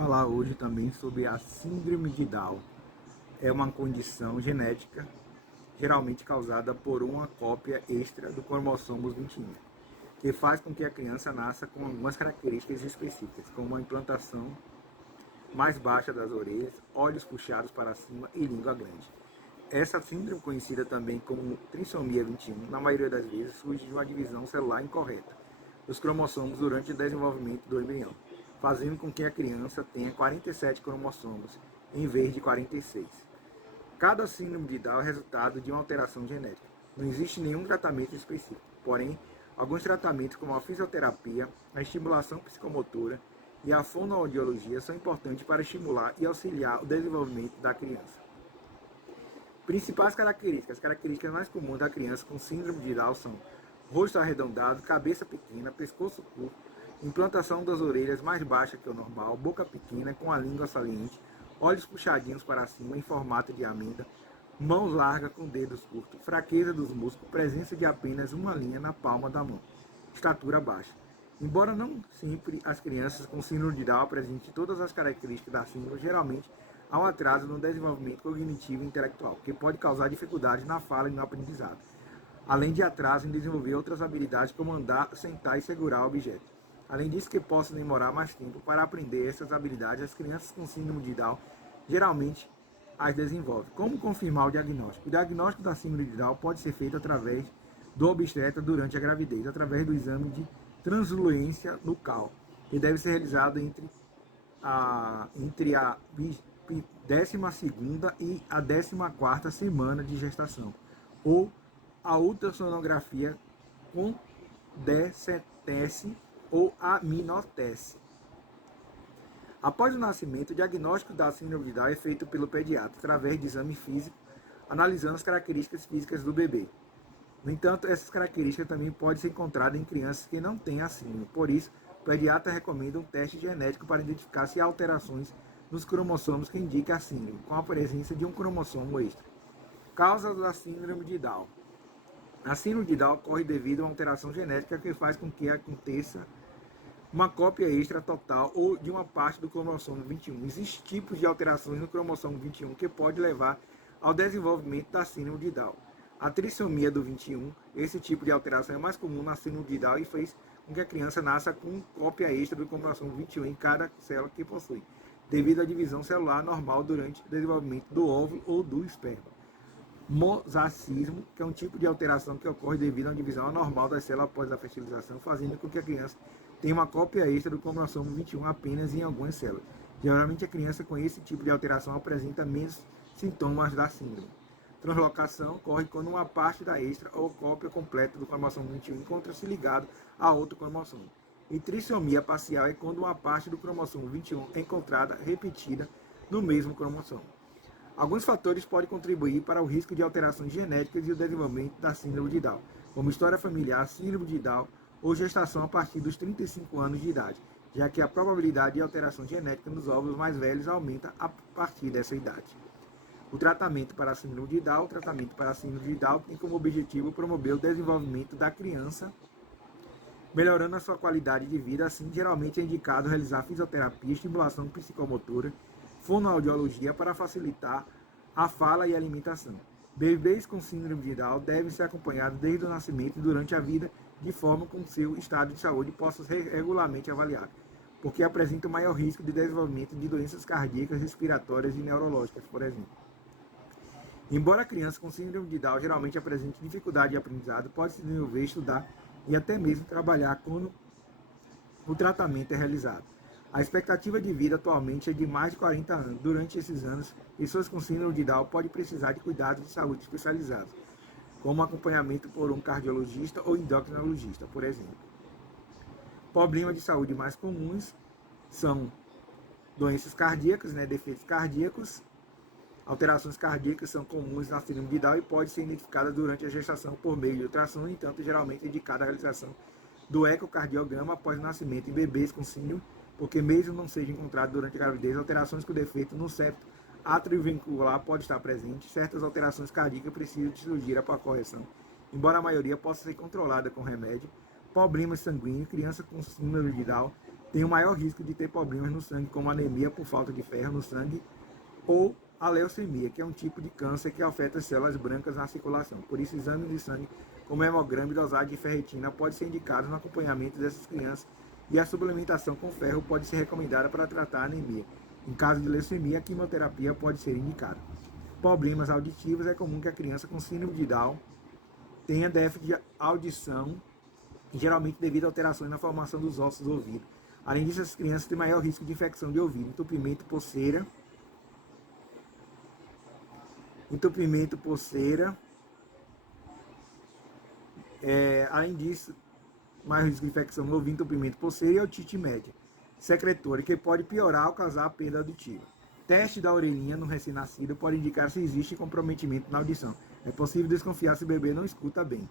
falar hoje também sobre a síndrome de Down. É uma condição genética geralmente causada por uma cópia extra do cromossomo 21, que faz com que a criança nasça com algumas características específicas, como uma implantação mais baixa das orelhas, olhos puxados para cima e língua grande. Essa síndrome, conhecida também como trissomia 21, na maioria das vezes surge de uma divisão celular incorreta dos cromossomos durante o desenvolvimento do embrião, fazendo com que a criança tenha 47 cromossomos em vez de 46. Cada síndrome de Down é resultado de uma alteração genética. Não existe nenhum tratamento específico, porém, alguns tratamentos como a fisioterapia, a estimulação psicomotora e a fonoaudiologia são importantes para estimular e auxiliar o desenvolvimento da criança. Principais características. As características mais comuns da criança com síndrome de Down são rosto arredondado, cabeça pequena, pescoço curto, implantação das orelhas mais baixa que o normal, boca pequena com a língua saliente, olhos puxadinhos para cima em formato de amêndoa, mãos largas com dedos curtos, fraqueza dos músculos, presença de apenas uma linha na palma da mão, estatura baixa. Embora não sempre as crianças com síndrome de Down apresentem todas as características da síndrome, geralmente há um atraso no desenvolvimento cognitivo e intelectual, que pode causar dificuldades na fala e no aprendizado, além de atraso em desenvolver outras habilidades como andar, sentar e segurar o objeto. Além disso, que possa demorar mais tempo para aprender essas habilidades, as crianças com síndrome de Down geralmente as desenvolvem. Como confirmar o diagnóstico? O diagnóstico da síndrome de Down pode ser feito através do obstetra durante a gravidez, através do exame de transluência nucal, que deve ser realizado entre a 12ª e a 14ª semana de gestação, ou a ultrassonografia com DCTS ou aminotese. Após o nascimento, o diagnóstico da síndrome de Down é feito pelo pediatra através de exame físico, analisando as características físicas do bebê. No entanto, essas características também podem ser encontradas em crianças que não têm a síndrome. Por isso, o pediatra recomenda um teste genético para identificar se há alterações nos cromossomos que indicam a síndrome, com a presença de um cromossomo extra. Causas da síndrome de Down. A síndrome de Down ocorre devido a uma alteração genética que faz com que aconteça uma cópia extra total ou de uma parte do cromossomo 21. Existem tipos de alterações no cromossomo 21 que pode levar ao desenvolvimento da síndrome de Down. A trissomia do 21, esse tipo de alteração é mais comum na síndrome de Down e fez com que a criança nasça com cópia extra do cromossomo 21 em cada célula que possui, devido à divisão celular normal durante o desenvolvimento do óvulo ou do esperma. Mosacismo, que é um tipo de alteração que ocorre devido à divisão anormal das células após a fertilização, fazendo com que a criança tenha uma cópia extra do cromossomo 21 apenas em algumas células. Geralmente, a criança com esse tipo de alteração apresenta menos sintomas da síndrome. Translocação ocorre quando uma parte da extra ou cópia completa do cromossomo 21 encontra-se ligado a outro cromossomo. E trissomia parcial é quando uma parte do cromossomo 21 é encontrada repetida no mesmo cromossomo. Alguns fatores podem contribuir para o risco de alterações genéticas e o desenvolvimento da síndrome de Down, como história familiar, síndrome de Down ou gestação a partir dos 35 anos de idade, já que a probabilidade de alteração genética nos óvulos mais velhos aumenta a partir dessa idade. O tratamento para a síndrome de Down, tem como objetivo promover o desenvolvimento da criança, melhorando a sua qualidade de vida. Assim, geralmente é indicado realizar fisioterapia, estimulação psicomotora, fonoaudiologia para facilitar a fala e a alimentação. Bebês com síndrome de Down devem ser acompanhados desde o nascimento e durante a vida, de forma que seu estado de saúde possa ser regularmente avaliado, porque apresentam maior risco de desenvolvimento de doenças cardíacas, respiratórias e neurológicas, por exemplo. Embora a criança com síndrome de Down geralmente apresente dificuldade de aprendizado, pode-se desenvolver, estudar e até mesmo trabalhar quando o tratamento é realizado. A expectativa de vida atualmente é de mais de 40 anos. Durante esses anos, pessoas com síndrome de Down podem precisar de cuidados de saúde especializados, como acompanhamento por um cardiologista ou endocrinologista, por exemplo. Problemas de saúde mais comuns são doenças cardíacas, defeitos cardíacos. Alterações cardíacas são comuns na síndrome de Down e podem ser identificadas durante a gestação por meio de ultrassom. No entanto, geralmente é indicada a realização do ecocardiograma após o nascimento em bebês com síndrome, porque mesmo não seja encontrado durante a gravidez, alterações com defeito no septo atrioventricular pode estar presente. Certas alterações cardíacas precisam de cirurgia para correção, embora a maioria possa ser controlada com remédio. Problemas sanguíneos, criança com síndrome de Down tem o maior risco de ter problemas no sangue, como anemia por falta de ferro no sangue ou a leucemia, que é um tipo de câncer que afeta as células brancas na circulação. Por isso, exames de sangue como hemograma e dosagem de ferritina podem ser indicados no acompanhamento dessas crianças e a suplementação com ferro pode ser recomendada para tratar a anemia. Em caso de leucemia, a quimioterapia pode ser indicada. Problemas auditivos. É comum que a criança com síndrome de Down tenha déficit de audição, geralmente devido a alterações na formação dos ossos do ouvido. Além disso, as crianças têm maior risco de infecção de ouvido, entupimento por cera, além disso, maior risco de infecção no ouvido, entupimento por cera e otite média secretória, que pode piorar ou causar a perda auditiva. Teste da orelhinha no recém-nascido pode indicar se existe comprometimento na audição. É possível desconfiar se o bebê não escuta bem.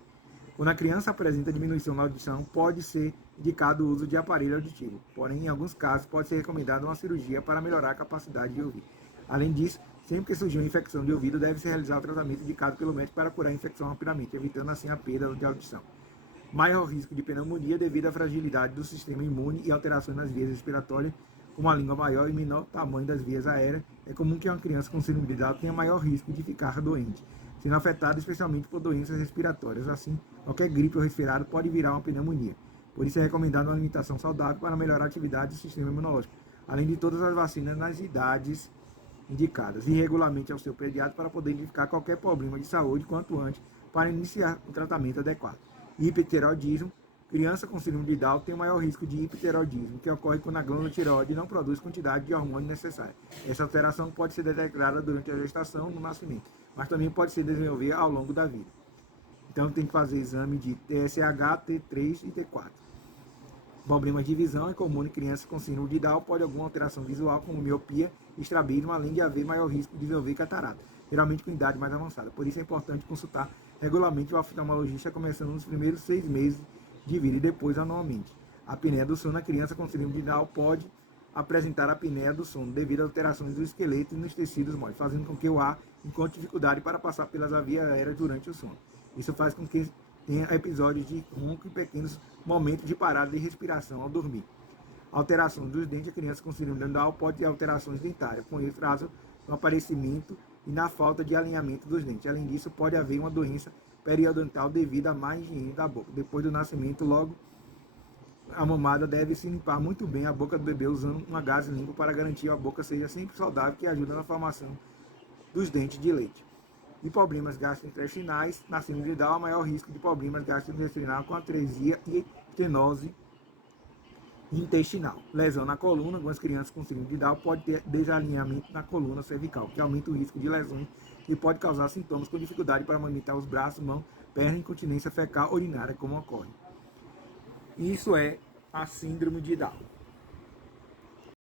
Quando a criança apresenta diminuição na audição, pode ser indicado o uso de aparelho auditivo. Porém, em alguns casos, pode ser recomendada uma cirurgia para melhorar a capacidade de ouvir. Além disso, sempre que surgir uma infecção de ouvido, deve-se realizar o tratamento indicado pelo médico para curar a infecção rapidamente, evitando assim a perda de audição. Maior risco de pneumonia devido à fragilidade do sistema imune e alterações nas vias respiratórias, como a língua maior e menor tamanho das vias aéreas. É comum que uma criança com síndrome de Down tenha maior risco de ficar doente, sendo afetada especialmente por doenças respiratórias. Assim, qualquer gripe ou resfriado pode virar uma pneumonia. Por isso é recomendada uma alimentação saudável para melhorar a atividade do sistema imunológico, além de todas as vacinas nas idades indicadas, e regularmente ao seu pediatra para poder identificar qualquer problema de saúde quanto antes para iniciar o tratamento adequado. Hipertireoidismo. Criança com síndrome de Down tem o maior risco de hipertireoidismo, que ocorre quando a glândula tireoide não produz quantidade de hormônio necessária. Essa alteração pode ser detectada durante a gestação, no nascimento, mas também pode se desenvolver ao longo da vida. Então tem que fazer exame de TSH, T3 e T4. Problemas de visão. É comum em crianças com síndrome de Down, pode alguma alteração visual, como miopia, estrabismo, além de haver maior risco de desenvolver catarata, geralmente com idade mais avançada. Por isso é importante consultar regularmente o oftalmologista, começando nos primeiros 6 meses de vida e depois anualmente. A apneia do sono. A criança com síndrome de Down pode apresentar a apneia do sono devido a alterações do esqueleto e nos tecidos moles, fazendo com que o ar encontre dificuldade para passar pelas vias aéreas durante o sono. Isso faz com que tenha episódios de ronco e pequenos momentos de parada de respiração ao dormir. Alterações dos dentes. A criança com síndrome de Down pode ter alterações dentárias, com retraso no aparecimento e na falta de alinhamento dos dentes. Além disso, pode haver uma doença periodontal devido à má higiene da boca. Depois do nascimento, logo a mamada deve se limpar muito bem a boca do bebê usando uma gaze limpa para garantir que a boca seja sempre saudável, que ajuda na formação dos dentes de leite. E problemas gastrointestinais. Na síndrome de Down, há maior risco de problemas gastrointestinais com atresia e estenose intestinal. Lesão na coluna. Algumas crianças com síndrome de Down podem ter desalinhamento na coluna cervical, que aumenta o risco de lesões e pode causar sintomas com dificuldade para movimentar os braços, mãos, pernas, incontinência fecal urinária, como ocorre. Isso é a síndrome de Down.